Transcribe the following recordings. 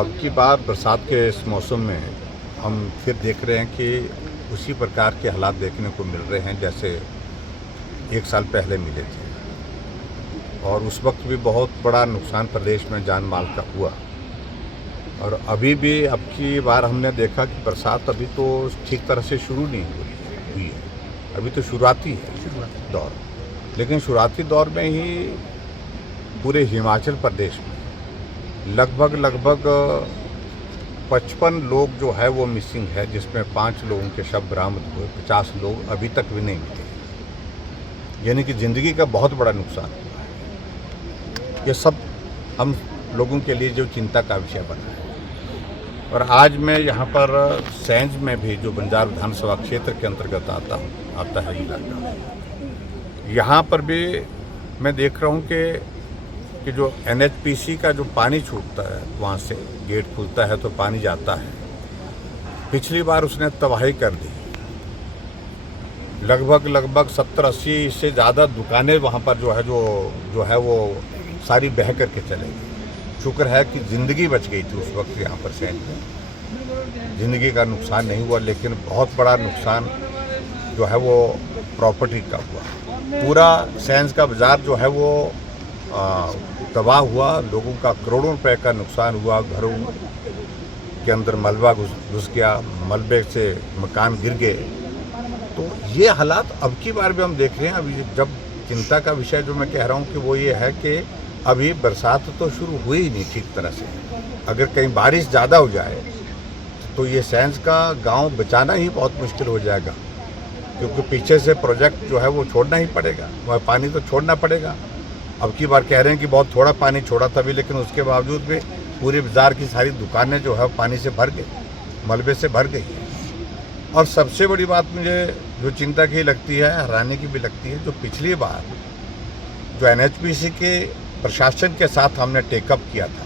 अब की बार बरसात के इस मौसम में हम फिर देख रहे हैं कि उसी प्रकार के हालात देखने को मिल रहे हैं जैसे एक साल पहले मिले थे। और उस वक्त भी बहुत बड़ा नुकसान प्रदेश में जान माल का हुआ। और अभी भी अब की बार हमने देखा कि बरसात अभी तो ठीक तरह से शुरू नहीं हुई है, अभी तो शुरुआती है दौर। लेकिन शुरुआती दौर में ही पूरे हिमाचल प्रदेश में लगभग 55 लोग जो है वो मिसिंग है, जिसमें 5 लोगों के शव बरामद हुए, 50 लोग अभी तक भी नहीं मिले। यानी कि ज़िंदगी का बहुत बड़ा नुकसान हुआ है। ये सब हम लोगों के लिए जो चिंता का विषय बना है। और आज मैं यहाँ पर सैंज में भी, जो बंजार विधानसभा क्षेत्र के अंतर्गत आता है इलाका, यहाँ पर भी मैं देख रहा हूँ कि जो NHPC का जो पानी छूटता है, वहाँ से गेट खुलता है तो पानी जाता है। पिछली बार उसने तबाही कर दी। लगभग 70-80 से ज़्यादा दुकानें वहाँ पर जो है वो सारी बह करके चले गई। शुक्र है कि ज़िंदगी बच गई थी उस वक्त यहाँ पर सैंज में। ज़िंदगी का नुकसान नहीं हुआ, लेकिन बहुत बड़ा नुकसान जो है वो प्रॉपर्टी का हुआ। पूरा सैंज का बाज़ार जो है वो तबाह हुआ। लोगों का करोड़ों रुपए का नुकसान हुआ। घरों के अंदर मलबा घुस गया, मलबे से मकान गिर गए। तो ये हालात अब की बार भी हम देख रहे हैं। अभी जब चिंता का विषय जो मैं कह रहा हूँ कि वो ये है कि अभी बरसात तो शुरू हुई ही नहीं ठीक तरह से। अगर कहीं बारिश ज़्यादा हो जाए तो ये सैंज का गांव बचाना ही बहुत मुश्किल हो जाएगा, क्योंकि पीछे से प्रोजेक्ट जो है वो छोड़ना ही पड़ेगा, वह पानी तो छोड़ना पड़ेगा। अब की बार कह रहे हैं कि बहुत थोड़ा पानी छोड़ा था भी, लेकिन उसके बावजूद भी पूरे बाज़ार की सारी दुकानें जो है पानी से भर गई, मलबे से भर गई। और सबसे बड़ी बात मुझे जो चिंता की लगती है, हैरानी की भी लगती है, जो पिछली बार जो NHPC के प्रशासन के साथ हमने टेकअप किया था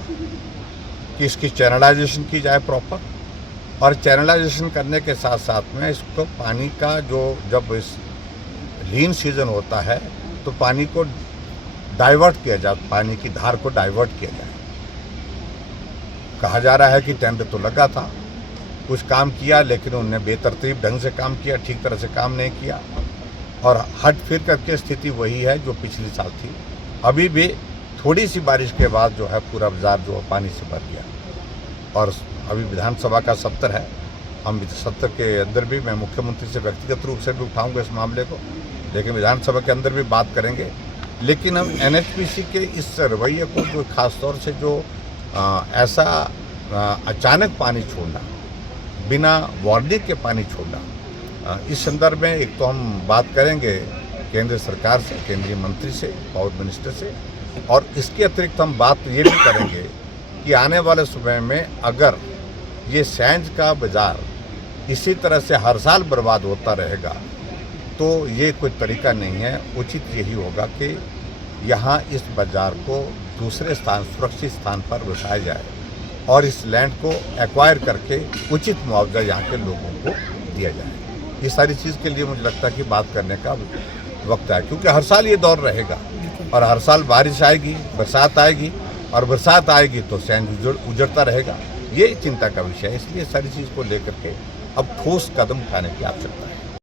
कि इसकी चैनलाइजेशन की जाए प्रॉपर, और चैनलाइजेशन करने के साथ साथ में इसको पानी का जब इस लीन सीजन होता है तो पानी को डाइवर्ट किया जाए, पानी की धार को डाइवर्ट किया जाए। कहा जा रहा है कि टेंडर तो लगा था, कुछ काम किया, लेकिन उन्होंने बेतरतीब ढंग से काम किया, ठीक तरह से काम नहीं किया। और हट फिर करके स्थिति वही है जो पिछले साल थी। अभी भी थोड़ी सी बारिश के बाद जो है पूरा बाजार जो है पानी से भर गया। और अभी विधानसभा का सत्र है, हम सत्र के अंदर भी, मैं मुख्यमंत्री से व्यक्तिगत रूप से भी उठाऊंगा इस मामले को, लेकिन विधानसभा के अंदर भी बात करेंगे। लेकिन हम NHPC के इस रवैये को, जो खास तौर से जो ऐसा अचानक पानी छोड़ना, बिना वार्निंग के पानी छोड़ना, इस संदर्भ में एक तो हम बात करेंगे केंद्र सरकार से, केंद्रीय मंत्री से, पावर मिनिस्टर से। और इसके अतिरिक्त हम बात ये भी करेंगे कि आने वाले समय में अगर ये सैंज का बाज़ार इसी तरह से हर साल बर्बाद होता रहेगा तो ये कोई तरीका नहीं है। उचित यही होगा कि यहाँ इस बाज़ार को दूसरे स्थान, सुरक्षित स्थान पर बसाया जाए और इस लैंड को एक्वायर करके उचित मुआवजा यहाँ के लोगों को दिया जाए। ये सारी चीज़ के लिए मुझे लगता है कि बात करने का वक्त है, क्योंकि हर साल ये दौर रहेगा और हर साल बारिश आएगी, बरसात आएगी, और बरसात आएगी तो सैंज उजड़ता रहेगा। ये चिंता का विषय है। इसलिए सारी चीज़ को लेकर के अब ठोस कदम उठाने की आवश्यकता है।